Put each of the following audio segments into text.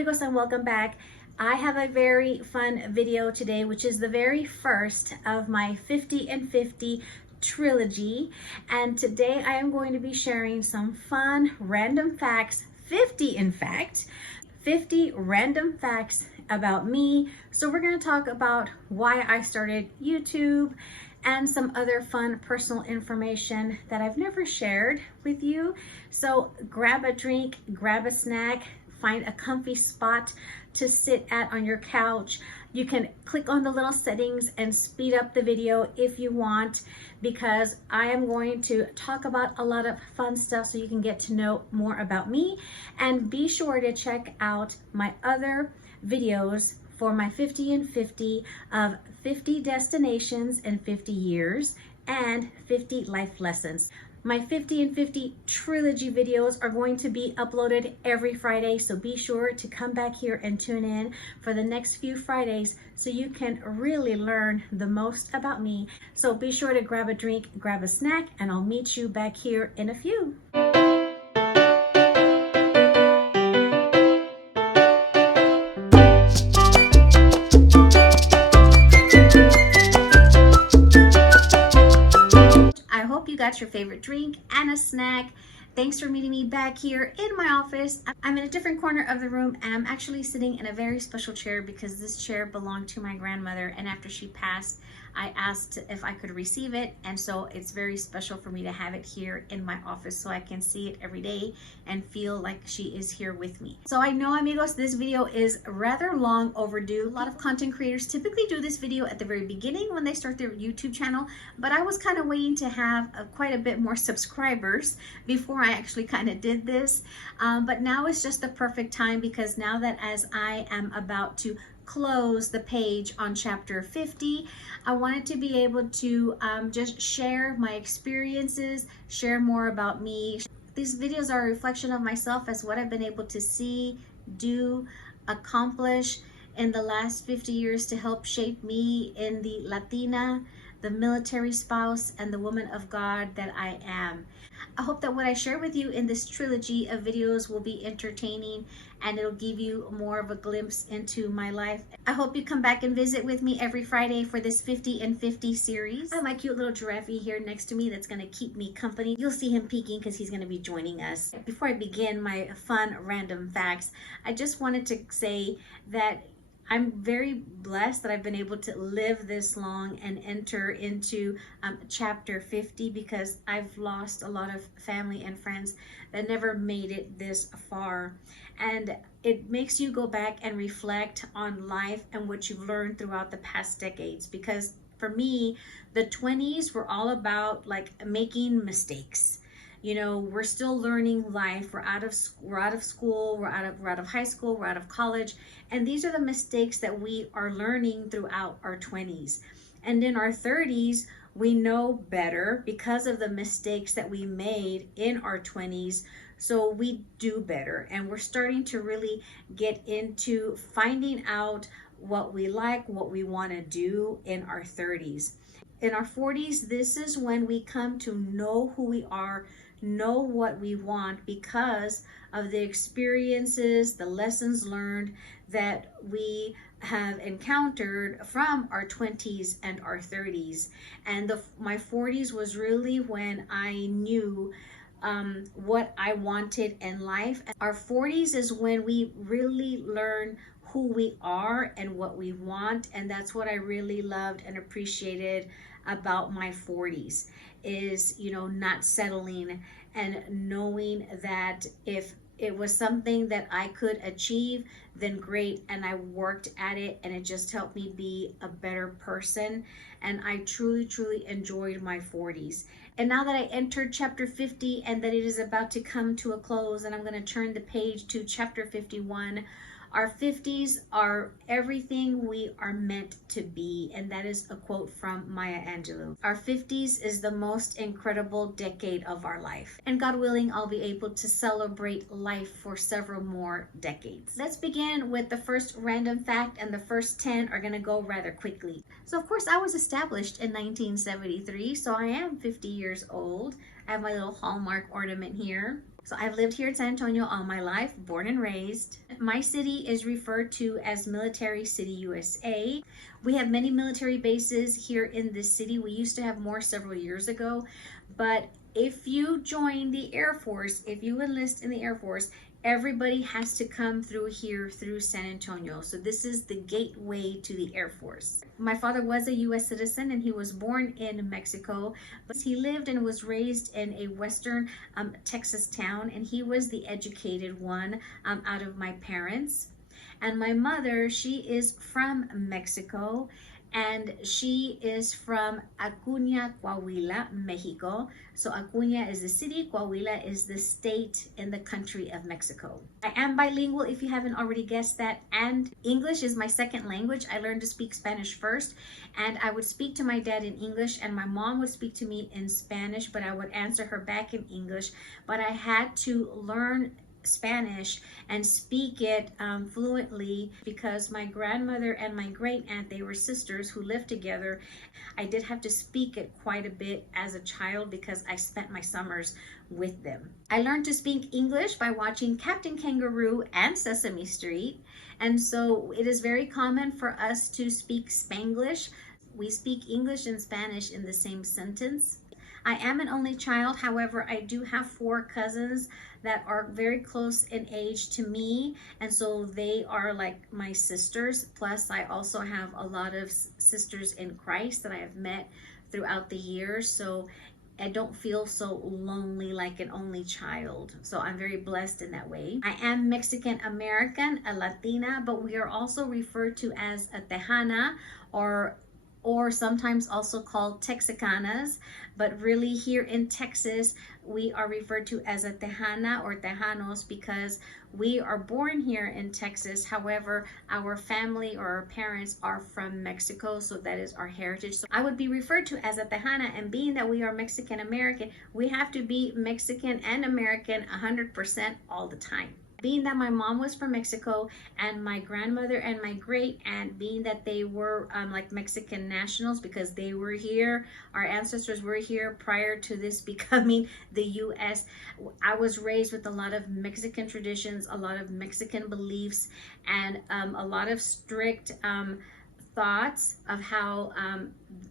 amigos, and welcome back. I have a very fun video today, which is the very first of my 50 and 50 trilogy. And today I am going to be sharing some fun random facts, 50 in fact, 50 random facts about me. So we're going to talk about why I started YouTube and some other fun personal information that I've never shared with you. So grab a drink, grab a snack, find a comfy spot to sit at on your couch. You can click on the little settings and speed up the video if you want, because I am going to talk about a lot of fun stuff so you can get to know more about me. And be sure to check out my other videos for my 50 and 50 of 50 destinations in 50 years and 50 life lessons. My 50 and 50 trilogy videos are going to be uploaded every Friday, so be sure to come back here and tune in for the next few Fridays so you can really learn the most about me. So be sure to grab a drink, grab a snack, and I'll meet you back here in a few. You got your favorite drink and a snack. Thanks for meeting me back here in my office. I'm in a different corner of the room, and I'm actually sitting in a very special chair because this chair belonged to my grandmother, and after she passed, I asked if I could receive it, and so it's very special for me to have it here in my office so I can see it every day and feel like she is here with me. So I know, amigos, this video is rather long overdue. A lot of content creators typically do this video at the very beginning when they start their YouTube channel, but I was kind of waiting to have quite a bit more subscribers before I actually kind of did this. But now is just the perfect time, because now that as I am about to close the page on chapter 50, I wanted to be able to just share my experiences, share more about me. These videos are a reflection of myself as what I've been able to see, do, accomplish in the last 50 years to help shape me in the Latina, the military spouse, and the woman of God that I am. I hope that what I share with you in this trilogy of videos will be entertaining, and it'll give you more of a glimpse into my life. I hope you come back and visit with me every Friday for this 50 and 50 series. I have my cute little giraffe here next to me that's going to keep me company. You'll see him peeking because he's going to be joining us. Before I begin my fun random facts, I just wanted to say that I'm very blessed that I've been able to live this long and enter into chapter 50, because I've lost a lot of family and friends that never made it this far. And it makes you go back and reflect on life and what you've learned throughout the past decades. Because for me, the 20s were all about like making mistakes. You know, we're still learning life. We're out of school, we're out of high school, we're out of college, and these are the mistakes that we are learning throughout our 20s. And in our 30s, we know better because of the mistakes that we made in our 20s. So we do better, and we're starting to really get into finding out what we like, what we want to do in our 30s. In our 40s, this is when we come to know who we are, know what we want, because of the experiences, the lessons learned that we have encountered from our 20s and our 30s. And my 40s was really when I knew what I wanted in life. Our 40s is when we really learn who we are and what we want, and that's what I really loved and appreciated about my 40s, is, you know, not settling and knowing that if it was something that I could achieve, then great, and I worked at it, and it just helped me be a better person. And I truly enjoyed my 40s. And now that I entered chapter 50 and that it is about to come to a close, and I'm going to turn the page to chapter 51, our 50s are everything we are meant to be. And that is a quote from Maya Angelou. Our 50s is the most incredible decade of our life. And God willing, I'll be able to celebrate life for several more decades. Let's begin with the first random fact, and the first 10 are going to go rather quickly. So of course, I was established in 1973, so I am 50 years old. I have my little Hallmark ornament here. So I've lived here in San Antonio all my life, born and raised. My city is referred to as Military City, USA. We have many military bases here in this city. We used to have more several years ago, but if you join the Air Force, if you enlist in the Air Force, everybody has to come through here through San Antonio. So this is the gateway to the Air Force. My father was a US citizen and he was born in Mexico, but he lived and was raised in a western Texas town, and he was the educated one out of my parents. And my mother, she is from Mexico, and she is from Acuña, Coahuila, Mexico. So Acuña is the city, Coahuila is the state in the country of Mexico. I am bilingual, if you haven't already guessed that, and English is my second language. I learned to speak Spanish first, and I would speak to my dad in English, and my mom would speak to me in Spanish, but I would answer her back in English. But I had to learn Spanish and speak it fluently because my grandmother and my great aunt, they were sisters who lived together. I did have to speak it quite a bit as a child because I spent my summers with them. I learned to speak English by watching Captain Kangaroo and Sesame Street, and so it is very common for us to speak Spanglish. We speak English and Spanish in the same sentence. I am an only child, however, I do have 4 cousins that are very close in age to me, and so they are like my sisters. Plus, I also have a lot of sisters in Christ that I have met throughout the years, so I don't feel so lonely like an only child. So I'm very blessed in that way. I am Mexican American, a Latina, but we are also referred to as a Tejana, or sometimes also called Texicanas, but really here in Texas, we are referred to as a Tejana or Tejanos because we are born here in Texas. However, our family or our parents are from Mexico, so that is our heritage. So I would be referred to as a Tejana, and being that we are Mexican American, we have to be Mexican and American 100% all the time. Being that my mom was from Mexico and my grandmother and my great aunt, being that they were like Mexican nationals because they were here, our ancestors were here prior to this becoming the US. I was raised with a lot of Mexican traditions, a lot of Mexican beliefs, and a lot of strict thoughts of how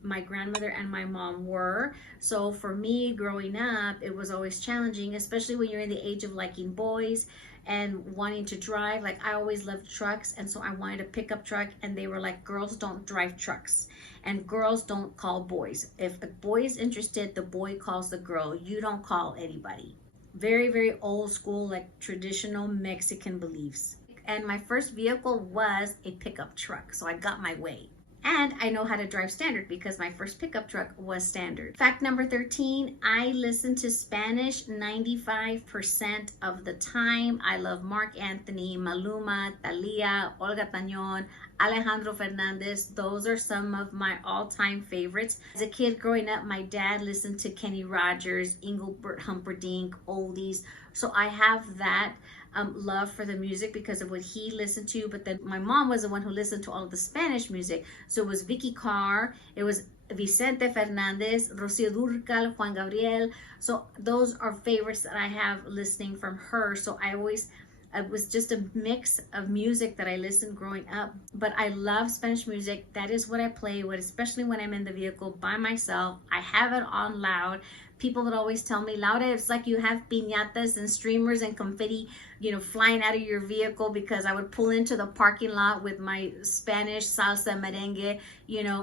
my grandmother and my mom were. So for me growing up, it was always challenging, especially when you're in the age of liking boys and wanting to drive. Like I always loved trucks, and so I wanted a pickup truck, and they were like, girls don't drive trucks and girls don't call boys. If a boy is interested, the boy calls the girl. You don't call anybody. Very, very old school, like traditional Mexican beliefs. And my first vehicle was a pickup truck, so I got my way. And I know how to drive standard because my first pickup truck was standard. Fact number 13, I listen to Spanish 95% of the time. I love Mark Anthony, Maluma, Thalia, Olga Tañón, Alejandro Fernandez. Those are some of my all-time favorites. As a kid growing up, my dad listened to Kenny Rogers, Engelbert Humperdinck, oldies. So I have that love for the music because of what he listened to. But then my mom was the one who listened to all of the Spanish music. So it was Vicky Carr, it was Vicente Fernandez, Rocío Dúrcal, Juan Gabriel. So those are favorites that I have listening from her. So it was just a mix of music that I listened growing up. But I love Spanish music. That is what I play with, especially when I'm in the vehicle by myself. I have it on loud. People would always tell me, Laura, it's like you have piñatas and streamers and confetti, flying out of your vehicle, because I would pull into the parking lot with my Spanish salsa merengue,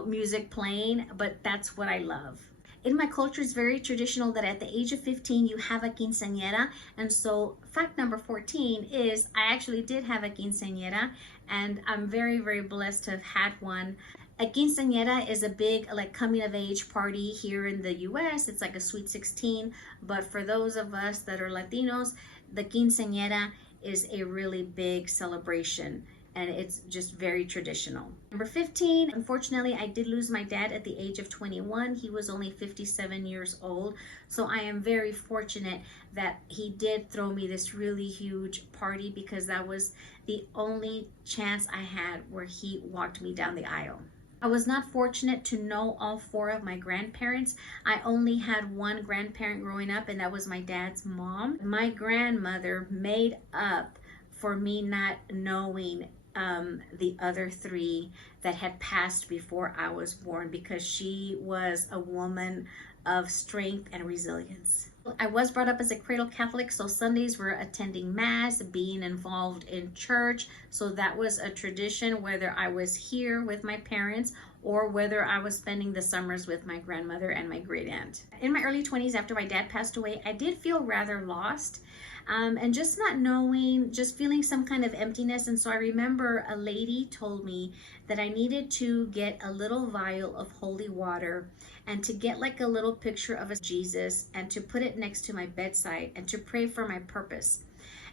music playing. But that's what I love. In my culture, it's very traditional that at the age of 15, you have a quinceañera. And so fact number 14 is I actually did have a quinceañera, and I'm very, very blessed to have had one. A quinceañera is a big coming of age party here in the US. It's like a sweet 16, but for those of us that are Latinos, the quinceañera is a really big celebration, and it's just very traditional. Number 15, unfortunately, I did lose my dad at the age of 21. He was only 57 years old. So I am very fortunate that he did throw me this really huge party, because that was the only chance I had where he walked me down the aisle. I was not fortunate to know all four of my grandparents. I only had one grandparent growing up, and that was my dad's mom. My grandmother made up for me not knowing the other three that had passed before I was born, because she was a woman of strength and resilience. I was brought up as a Cradle Catholic, so Sundays were attending Mass, being involved in church. So that was a tradition, whether I was here with my parents or whether I was spending the summers with my grandmother and my great aunt. In my early 20s, after my dad passed away, I did feel rather lost. And just not knowing, just feeling some kind of emptiness. And so I remember a lady told me that I needed to get a little vial of holy water and to get like a little picture of a Jesus and to put it next to my bedside and to pray for my purpose.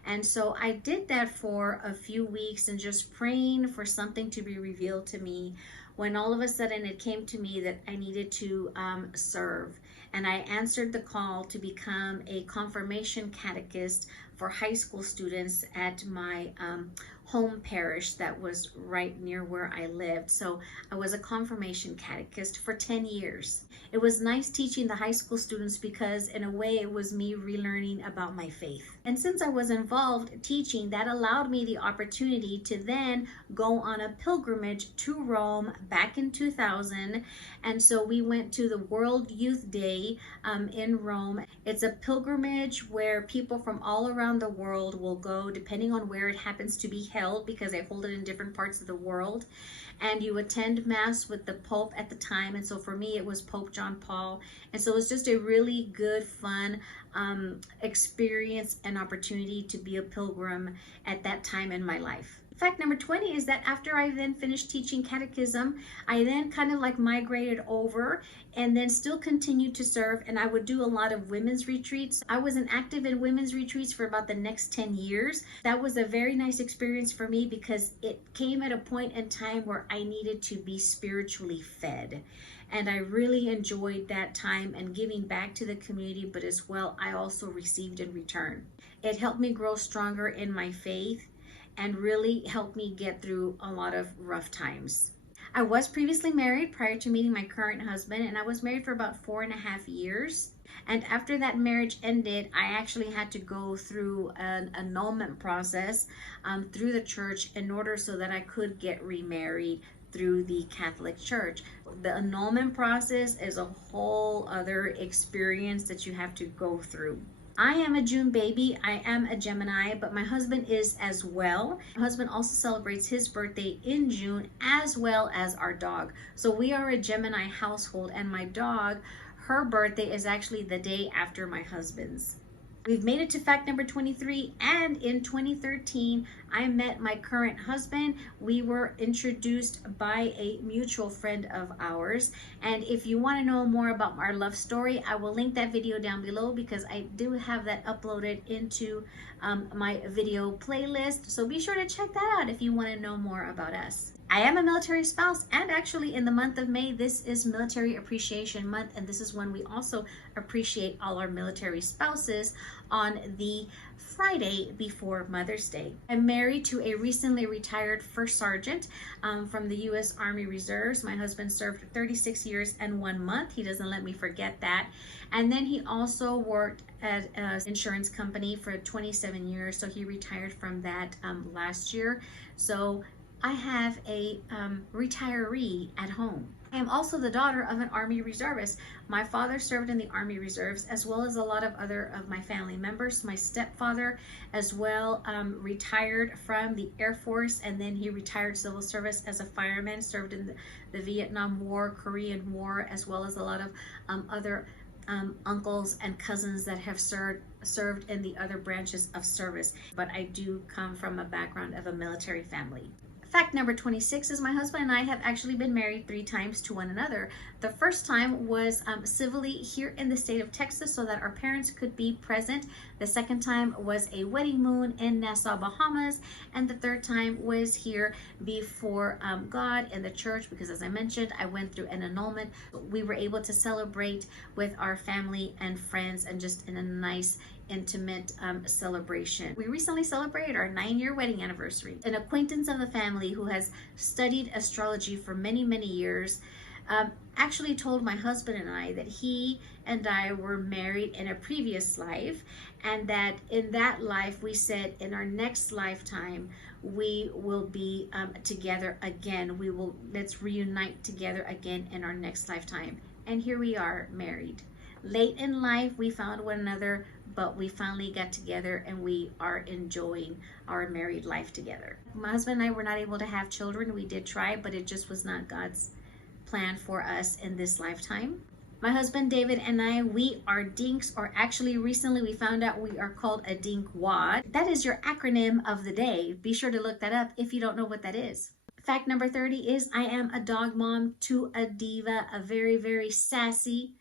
And so I did that for a few weeks and just praying for something to be revealed to me, when all of a sudden it came to me that I needed to serve. And I answered the call to become a confirmation catechist for high school students at my home parish that was right near where I lived. So I was a confirmation catechist for 10 years. It was nice teaching the high school students because in a way it was me relearning about my faith. And since I was involved teaching, that allowed me the opportunity to then go on a pilgrimage to Rome back in 2000. And so we went to the World Youth Day in Rome. It's a pilgrimage where people from all around the world will go, depending on where it happens to be held, because they hold it in different parts of the world. And you attend Mass with the Pope at the time. And so for me, it was Pope John Paul. And so it was just a really good, fun experience and opportunity to be a pilgrim at that time in my life. Fact number 20 is that after I then finished teaching catechism, I then kind of like migrated over and then still continued to serve, and I would do a lot of women's retreats. I was active in women's retreats for about the next 10 years. That was a very nice experience for me because it came at a point in time where I needed to be spiritually fed. And I really enjoyed that time and giving back to the community, but as well, I also received in return. It helped me grow stronger in my faith and really helped me get through a lot of rough times. I was previously married prior to meeting my current husband, and I was married for about 4.5 years. And after that marriage ended, I actually had to go through an annulment process through the church in order so that I could get remarried through the Catholic Church. The annulment process is a whole other experience that you have to go through. I am a June baby. I am a Gemini, but my husband is as well. My husband also celebrates his birthday in June, as well as our dog. So we are a Gemini household, and my dog, her birthday is actually the day after my husband's. We've made it to fact number 23, and in 2013, I met my current husband. We were introduced by a mutual friend of ours, and if you want to know more about our love story, I will link that video down below because I do have that uploaded into my video playlist, so be sure to check that out if you want to know more about us. I am a military spouse, and actually in the month of May, this is Military Appreciation Month, and this is when we also appreciate all our military spouses on the Friday before Mother's Day. I'm married to a recently retired first sergeant from the U.S. Army Reserves. My husband served 36 years and 1 month. He doesn't let me forget that. And then he also worked at an insurance company for 27 years, so he retired from that last year. So I have a retiree at home. I am also the daughter of an Army Reservist. My father served in the Army Reserves, as well as a lot of other of my family members. My stepfather as well retired from the Air Force, and then he retired civil service as a fireman, served in the Vietnam War, Korean War, as well as a lot of other uncles and cousins that have served in the other branches of service. But I do come from a background of a military family. Fact number 26 is my husband and I have actually been married 3 times to one another. The first time was civilly here in the state of Texas so that our parents could be present. The second time was a wedding moon in Nassau, Bahamas. And the third time was here before God in the church because, as I mentioned, I went through an annulment. We were able to celebrate with our family and friends and just in a nice, intimate celebration. We recently celebrated our 9-year wedding anniversary. An acquaintance of the family who has studied astrology for many, many years actually told my husband and I that he and I were married in a previous life, and that in that life we said in our next lifetime we will be together again. Let's reunite together again in our next lifetime. And here we are, married. Late in life we found one another, but we finally got together and we are enjoying our married life together. My husband and I were not able to have children. We did try, but it just was not God's plan for us in this lifetime. My husband David and I, we are Dinks, or actually recently we found out we are called a Dink wad. That is your acronym of the day. Be sure to look that up if you don't know what that is. Fact number 30 is I am a dog mom to a diva, a very, very sassy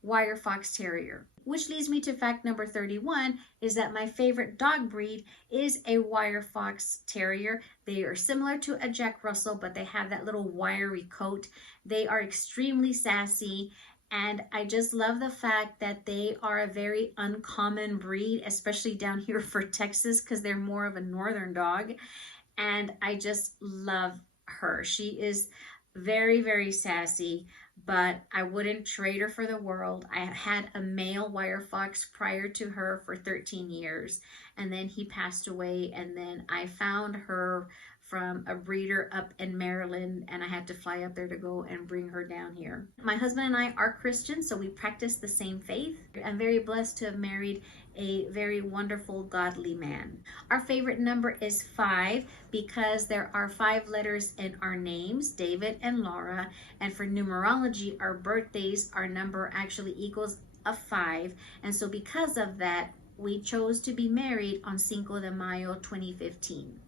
wire fox terrier. Which leads me to fact number 31 is that my favorite dog breed is a wire fox terrier. They are similar to a Jack Russell, but they have that little wiry coat. They are extremely sassy, and I just love the fact that they are a very uncommon breed, especially down here for Texas, because they're more of a northern dog. And I just love her. She is very, very sassy, but I wouldn't trade her for the world. I had a male wire fox prior to her for 13 years, and then he passed away, and then I found her from a breeder up in Maryland, and I had to fly up there to go and bring her down here. My husband and I are Christians, so we practice the same faith. I'm very blessed to have married a very wonderful, godly man. Our favorite number is 5 because there are 5 letters in our names, David and Laura, and for numerology, our birthdays, our number actually equals a 5, and so because of that, we chose to be married on Cinco de Mayo 2015.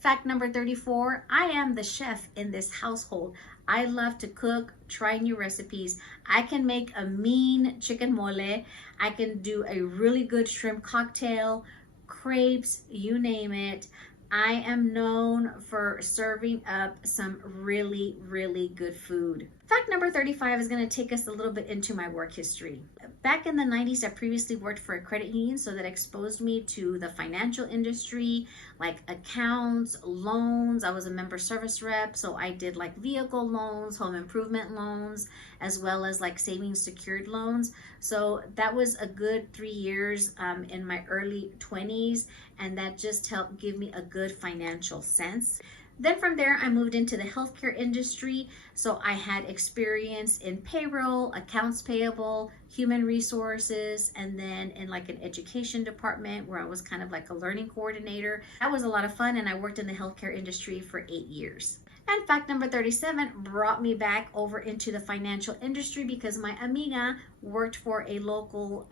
Fact number 34, I am the chef in this household. I love to cook, try new recipes. I can make a mean chicken mole. I can do a really good shrimp cocktail, crepes, you name it. I am known for serving up some really, really good food. Fact number 35 is going to take us a little bit into my work history. Back in the 90s, I previously worked for a credit union, so that exposed me to the financial industry, like accounts, loans. I was a member service rep, so I did like vehicle loans, home improvement loans, as well as like savings secured loans. So that was a good 3 years in my early 20s, and that just helped give me a good financial sense. Then from there, I moved into the healthcare industry. So I had experience in payroll, accounts payable, human resources, and then in like an education department where I was kind of like a learning coordinator. That was a lot of fun, and I worked in the healthcare industry for 8 years. And fact number 37 brought me back over into the financial industry because my amiga worked for a local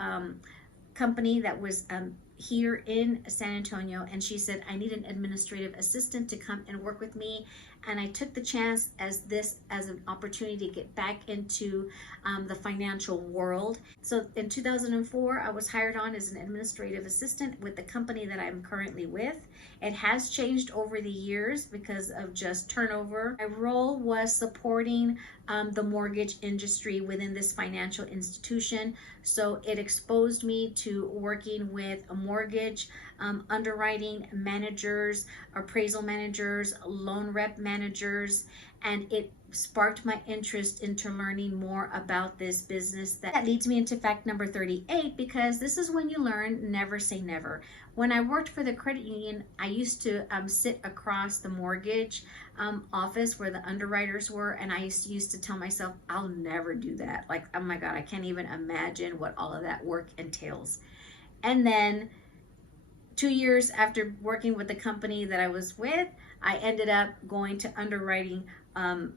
company that was here in San Antonio, and she said I need an administrative assistant to come and work with me, and I took the chance as an opportunity to get back into the financial world. So in 2004 I was hired on as an administrative assistant with the company that I'm currently with. It has changed over the years because of just turnover. My role was supporting the mortgage industry within this financial institution. So it exposed me to working with a mortgage underwriting managers, appraisal managers, loan rep managers, and it sparked my interest into learning more about this business. That leads me into fact number 38, because this is when you learn never say never. When I worked for the credit union, I used to sit across the mortgage office where the underwriters were, and I used to tell myself, I'll never do that. Like, oh my God, I can't even imagine what all of that work entails. And then 2 years after working with the company that I was with, I ended up going to underwriting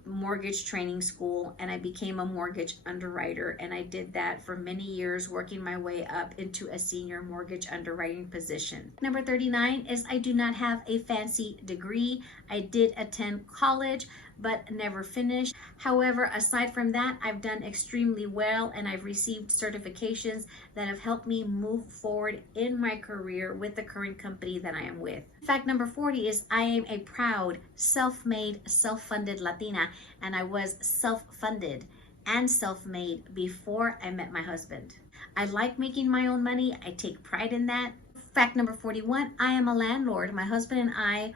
mortgage training school, and I became a mortgage underwriter, and I did that for many years, working my way up into a senior mortgage underwriting position. Number 39 is I do not have a fancy degree. I did attend college, but never finished. However, aside from that, I've done extremely well, and I've received certifications that have helped me move forward in my career with the current company that I am with. Fact number 40 is I am a proud, self-made, self-funded Latina, and I was self-funded and self-made before I met my husband. I like making my own money. I take pride in that. Fact number 41, I am a landlord. My husband and I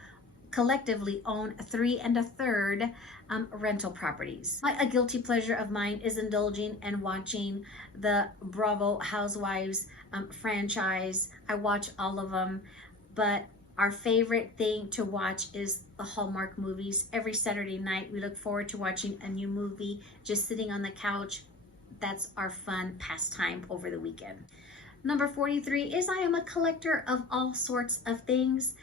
collectively own 3 1/3 rental properties. A guilty pleasure of mine is indulging and watching the Bravo Housewives franchise. I watch all of them, but our favorite thing to watch is the Hallmark movies. Every Saturday night, we look forward to watching a new movie, just sitting on the couch. That's our fun pastime over the weekend. Number 43 is I am a collector of all sorts of things.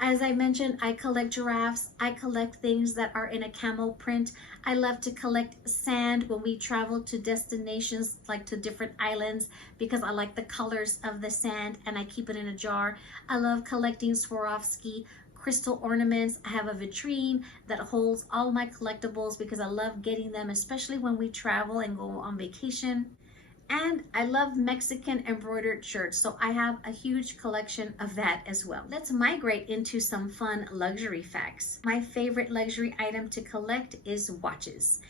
As I mentioned, I collect giraffes. I collect things that are in a camo print. I love to collect sand when we travel to destinations, like to different islands, because I like the colors of the sand and I keep it in a jar. I love collecting Swarovski crystal ornaments. I have a vitrine that holds all my collectibles because I love getting them, especially when we travel and go on vacation. And I love Mexican embroidered shirts, so I have a huge collection of that as well. Let's migrate into some fun luxury facts. My favorite luxury item to collect is watches.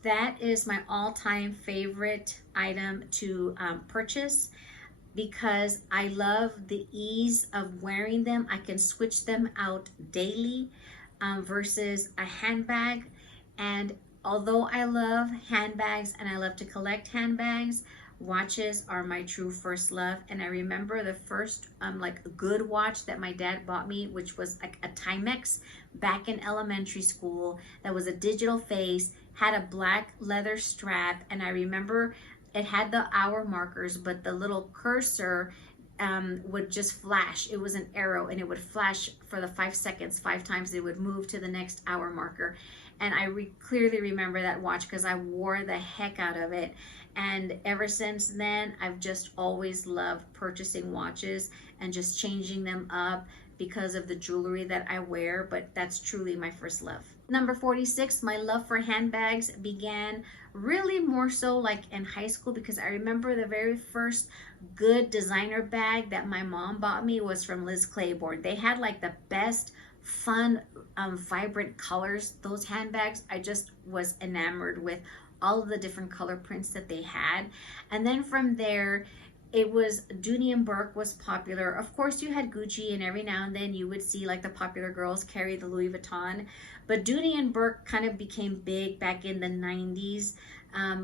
That is my all-time favorite item to purchase because I love the ease of wearing them. I can switch them out daily versus a handbag. And although I love handbags and I love to collect handbags, watches are my true first love. And I remember the first like good watch that my dad bought me, which was like a Timex back in elementary school, that was a digital face, had a black leather strap, and I remember it had the hour markers, but the little cursor would just flash. It was an arrow and it would flash for the 5 seconds, 5 times it would move to the next hour marker. And I clearly remember that watch because I wore the heck out of it. And ever since then, I've just always loved purchasing watches and just changing them up because of the jewelry that I wear, but that's truly my first love. Number 46, my love for handbags began really more so like in high school, because I remember the very first good designer bag that my mom bought me was from Liz Claiborne. They had like the best fun vibrant colors. Those handbags, I just was enamored with all of the different color prints that they had. And then from there, it was Dooney and Burke was popular. Of course, you had Gucci, and every now and then you would see like the popular girls carry the Louis Vuitton. But Dooney and Burke kind of became big back in the 90s,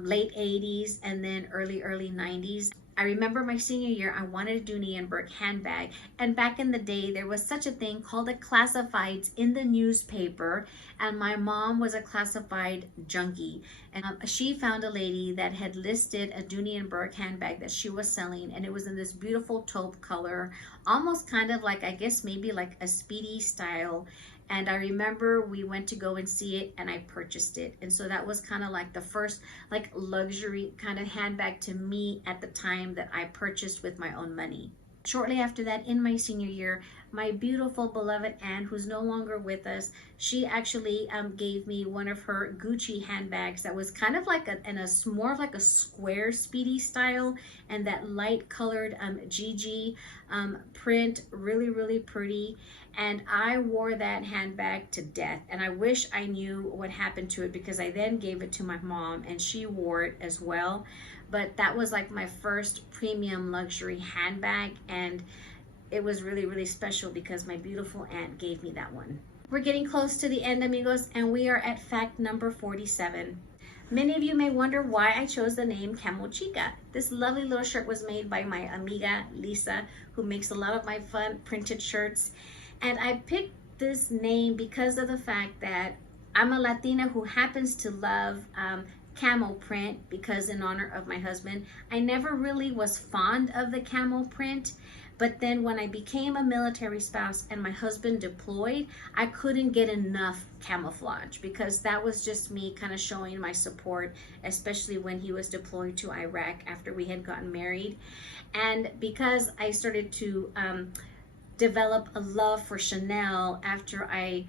late 80s, and then early 90s. I remember my senior year, I wanted a Dooney and Burke handbag. And back in the day, there was such a thing called the classifieds in the newspaper. And my mom was a classified junkie. And she found a lady that had listed a Dooney and Burke handbag that she was selling. And it was in this beautiful taupe color, almost kind of like, I guess maybe like a Speedy style. And I remember we went to go and see it and I purchased it. And so that was kind of like the first like luxury kind of handbag to me at the time that I purchased with my own money. Shortly after that, in my senior year, my beautiful beloved aunt, who's no longer with us, she actually gave me one of her Gucci handbags that was kind of like more of like a square Speedy style, and that light colored GG print, really pretty. And I wore that handbag to death, and I wish I knew what happened to it, because I then gave it to my mom and she wore it as well. But that was like my first premium luxury handbag, and it was really special because my beautiful aunt gave me that one. We're getting close to the end, amigos, and we are at fact number 47. Many of you may wonder why I chose the name Camochica. This lovely little shirt was made by my amiga Lisa, who makes a lot of my fun printed shirts. And I picked this name because of the fact that I'm a Latina who happens to love camo print, because in honor of my husband. I never really was fond of the camo print, but then when I became a military spouse and my husband deployed, I couldn't get enough camouflage, because that was just me kind of showing my support, especially when he was deployed to Iraq after we had gotten married. And because I started to develop a love for Chanel after I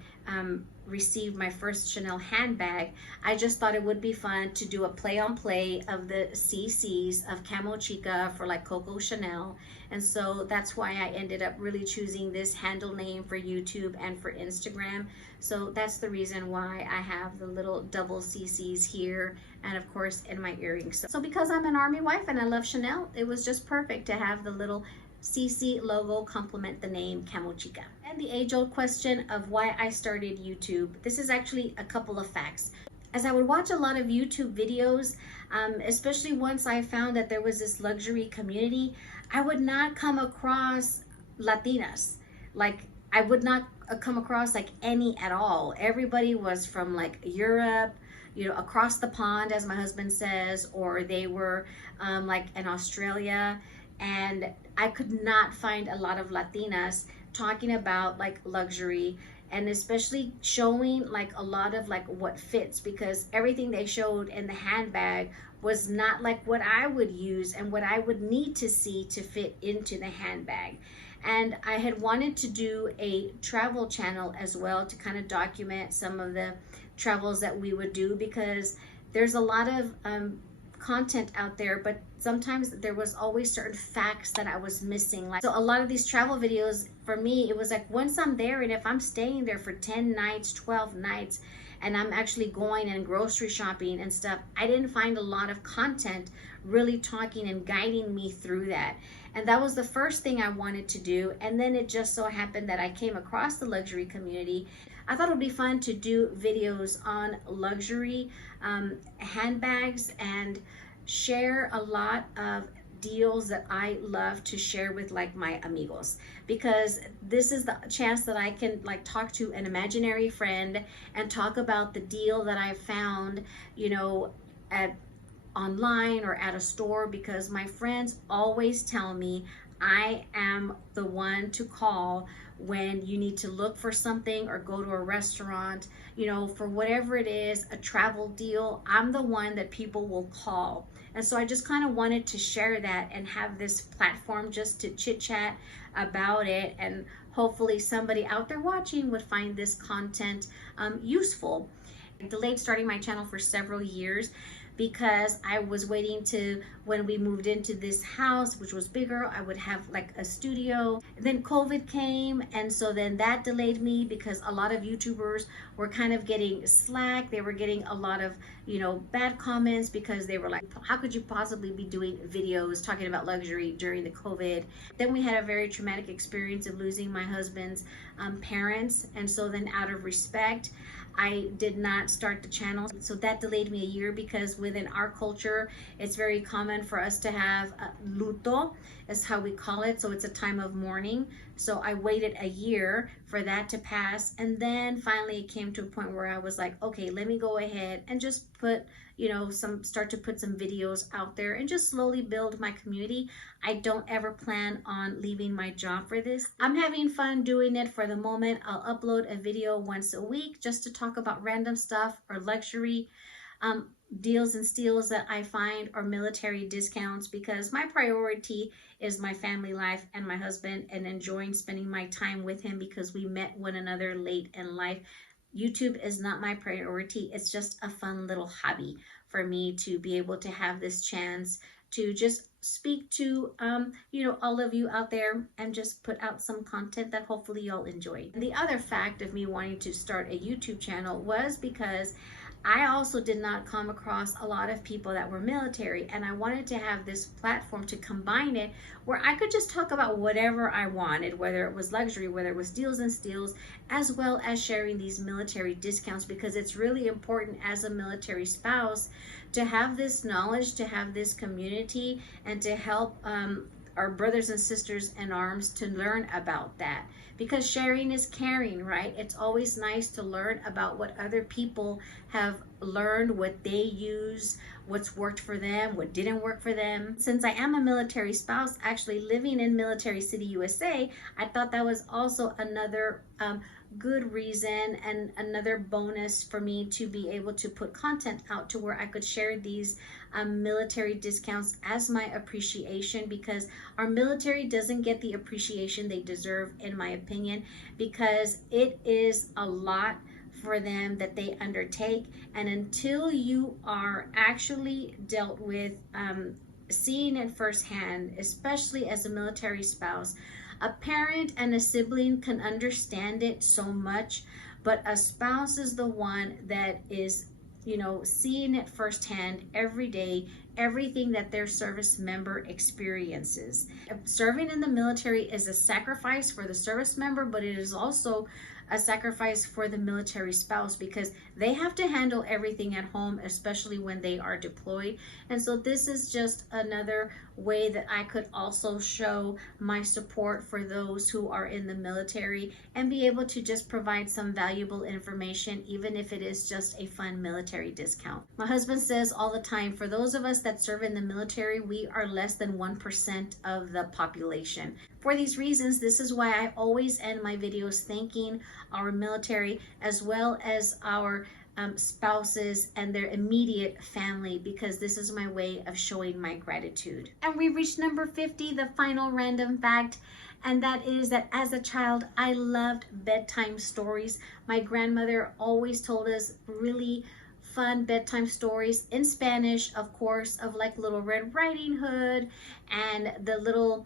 received my first Chanel handbag. I just thought it would be fun to do a play on play of the CCs of Camochica for like Coco Chanel. And so that's why I ended up really choosing this handle name for YouTube and for Instagram. So that's the reason why I have the little double CCs here and of course in my earrings. So because I'm an army wife and I love Chanel, it was just perfect to have the little CC logo complement the name Camochica. And the age-old question of why I started YouTube. This is actually a couple of facts. As I would watch a lot of YouTube videos, especially once I found that there was this luxury community, I would not come across Latinas. Like, I would not come across like any at all. Everybody was from like Europe, you know, across the pond, as my husband says, or they were like in Australia. And I could not find a lot of Latinas talking about like luxury, and especially showing like a lot of like what fits, because everything they showed in the handbag was not like what I would use and what I would need to see to fit into the handbag. And I had wanted to do a travel channel as well to kind of document some of the travels that we would do, because there's a lot of content out there, but sometimes there was always certain facts that I was missing. Like, so a lot of these travel videos for me, it was like once I'm there, and if I'm staying there for 10 nights, 12 nights, and I'm actually going and grocery shopping and stuff, I didn't find a lot of content really talking and guiding me through that. And that was the first thing I wanted to do. And then it just so happened that I came across the luxury community. I thought it would be fun to do videos on luxury handbags and share a lot of deals that I love to share with like my amigos, because this is the chance that I can like talk to an imaginary friend and talk about the deal that I found, you know, at online or at a store, because my friends always tell me I am the one to call when you need to look for something or go to a restaurant, you know, for whatever it is, a travel deal. I'm the one that people will call. And so I just kind of wanted to share that and have this platform just to chit chat about it. And hopefully somebody out there watching would find this content useful. I delayed starting my channel for several years because I was waiting to, when we moved into this house, which was bigger, I would have like a studio. And then COVID came, and so then that delayed me because a lot of YouTubers were kind of getting slack. They were getting a lot of, you know, bad comments, because they were like, how could you possibly be doing videos talking about luxury during the COVID? Then we had a very traumatic experience of losing my husband's parents. And so then out of respect, I did not start the channel. So that delayed me a year, because within our culture, it's very common for us to have luto, is how we call it. So it's a time of mourning. So I waited a year for that to pass. And then finally it came to a point where I was like, okay, let me go ahead and just put, you know, start to put some videos out there and just slowly build my community. I don't ever plan on leaving my job for this. I'm having fun doing it for the moment. I'll upload a video once a week just to talk about random stuff or luxury deals and steals that I find, or military discounts, because my priority is my family life and my husband, and enjoying spending my time with him, because we met one another late in life. YouTube is not my priority. It's just a fun little hobby for me to be able to have this chance to just speak to you know, all of you out there, and just put out some content that hopefully y'all enjoy. And the other fact of me wanting to start a YouTube channel was because I also did not come across a lot of people that were military, and I wanted to have this platform to combine it where I could just talk about whatever I wanted, whether it was luxury, whether it was deals and steals, as well as sharing these military discounts, because it's really important as a military spouse to have this knowledge, to have this community, and to help our brothers and sisters in arms to learn about that, because sharing is caring, right? It's always nice to learn about what other people have learned, what they use, what's worked for them, what didn't work for them. Since I am a military spouse, actually living in Military City, USA, I thought that was also another good reason and another bonus for me to be able to put content out to where I could share these military discounts as my appreciation, because our military doesn't get the appreciation they deserve, in my opinion, because it is a lot for them that they undertake. And until you are actually dealt with seeing it firsthand, especially as a military spouse, a parent and a sibling can understand it so much, but a spouse is the one that is, seeing it firsthand every day, everything that their service member experiences. Serving in the military is a sacrifice for the service member, but it is also a sacrifice for the military spouse, because they have to handle everything at home, especially when they are deployed. And so this is just another way that I could also show my support for those who are in the military and be able to just provide some valuable information, even if it is just a fun military discount. My husband says all the time, for those of us that serve in the military, we are less than 1% of the population. For these reasons, this is why I always end my videos thanking our military, as well as our spouses and their immediate family, because this is my way of showing my gratitude. And we reached number 50, the final random fact, and that is that as a child, I loved bedtime stories. My grandmother always told us really fun bedtime stories in Spanish, of course, of like Little Red Riding Hood and the little,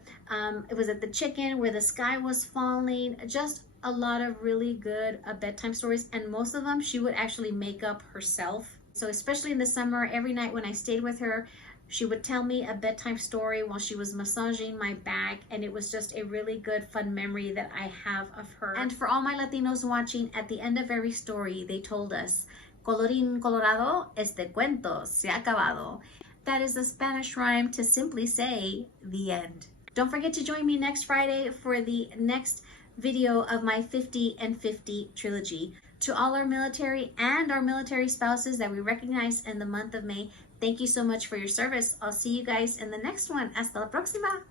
it was at the chicken where the sky was falling, just a lot of really good bedtime stories, and most of them she would actually make up herself. So especially in the summer, every night when I stayed with her, she would tell me a bedtime story while she was massaging my back, and it was just a really good fun memory that I have of her. And for all my Latinos watching, at the end of every story they told us, colorín colorado, este cuento se ha acabado. That is a Spanish rhyme to simply say the end. Don't forget to join me next Friday for the next video of my 50 and 50 trilogy. To all our military and our military spouses that we recognize in the month of May, thank you so much for your service. I'll see you guys in the next one. Hasta la próxima.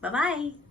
Bye-bye.